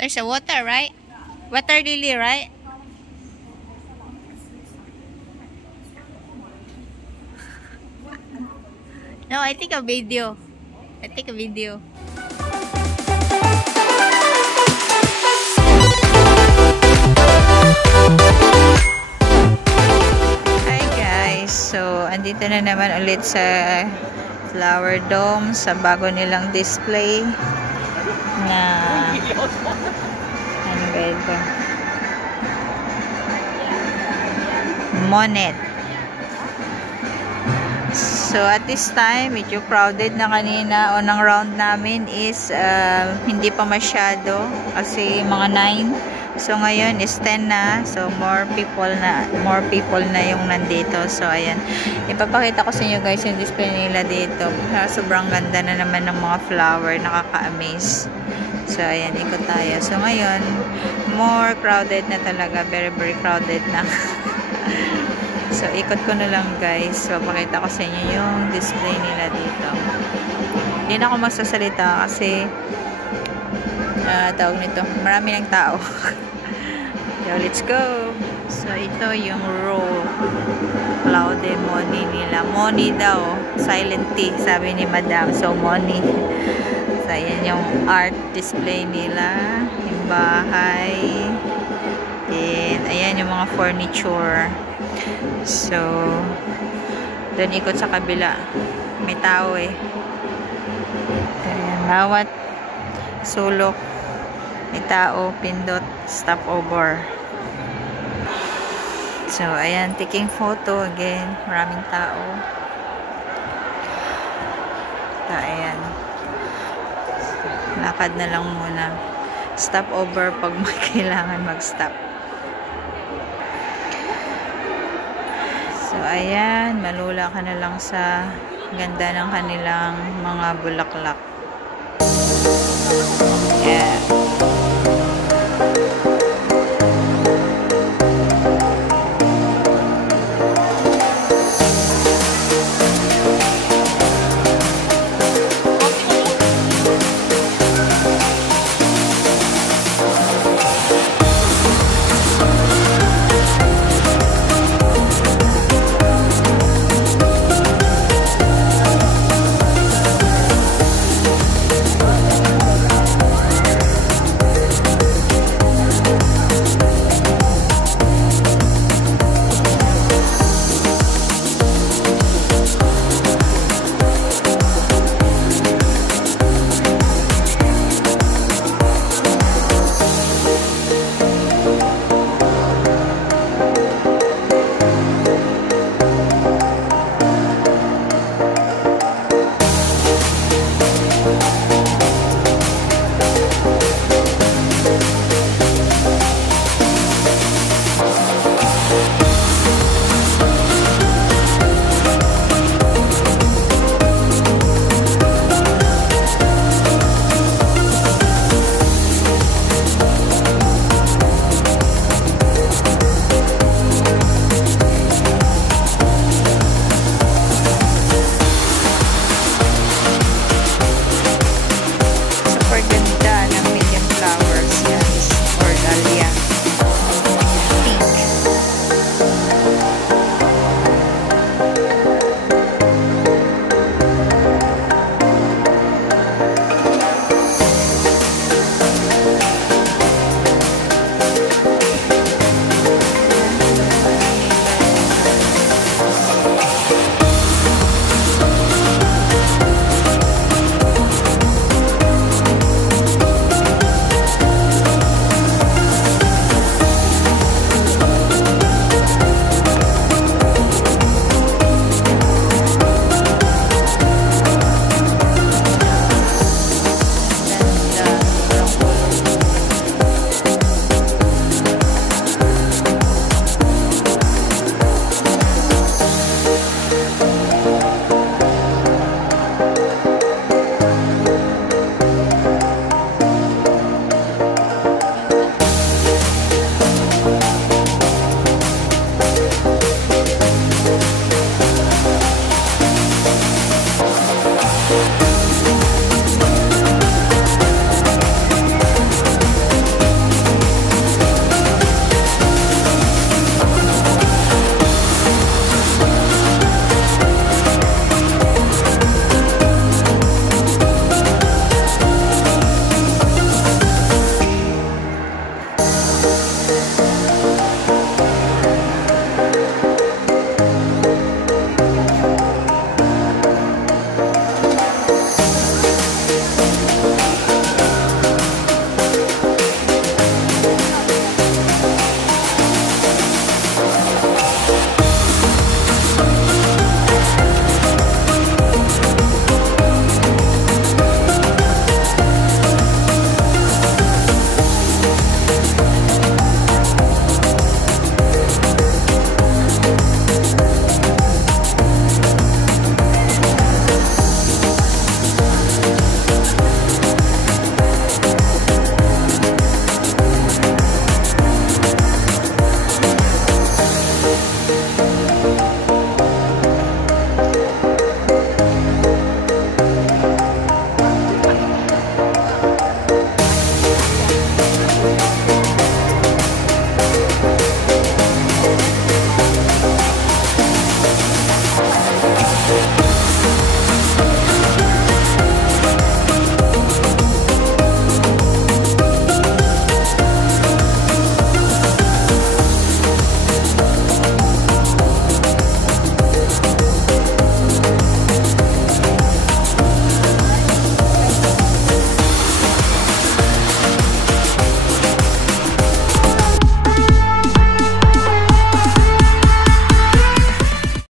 There's a water, right? Water lily, right? No, I take a video. I take a video. Hi guys. So, andito na naman ulit sa Flower Dome sa bago nilang display na ano ba ito? Monet. So at this time, medyo crowded na kanina. Unang round namin is hindi pa masyado kasi mga 9. So ngayon is 10 na. So more people na yung nandito. So ayan. Ipapakita ko sa inyo guys yung display nila dito. Sobrang ganda na naman ng mga flower, nakaka-amaze. So ayan, ikot tayo. So ngayon, more crowded na talaga, very very crowded na. So, ikot ko na lang guys. So, pakita ko sa inyo yung display nila dito. Hindi na ako magsasalita kasi tawag nito. Marami ng tao. So, let's go. So, ito yung row. Claude Moni nila. Moni daw. Silent T, sabi ni Madam. So, Moni. So, ayan yung art display nila. Yung bahay. And, ayan yung mga furniture. So, doon ikot sa kabila. May tao eh. Ayan, bawat sulok may tao, pindot, stopover. So, ayan, taking photo again. Maraming tao. So, ayan. Lakad na lang muna. Stopover pag may kailangan mag-stop. So, ayan, malula ka na lang sa ganda ng kanilang mga bulaklak.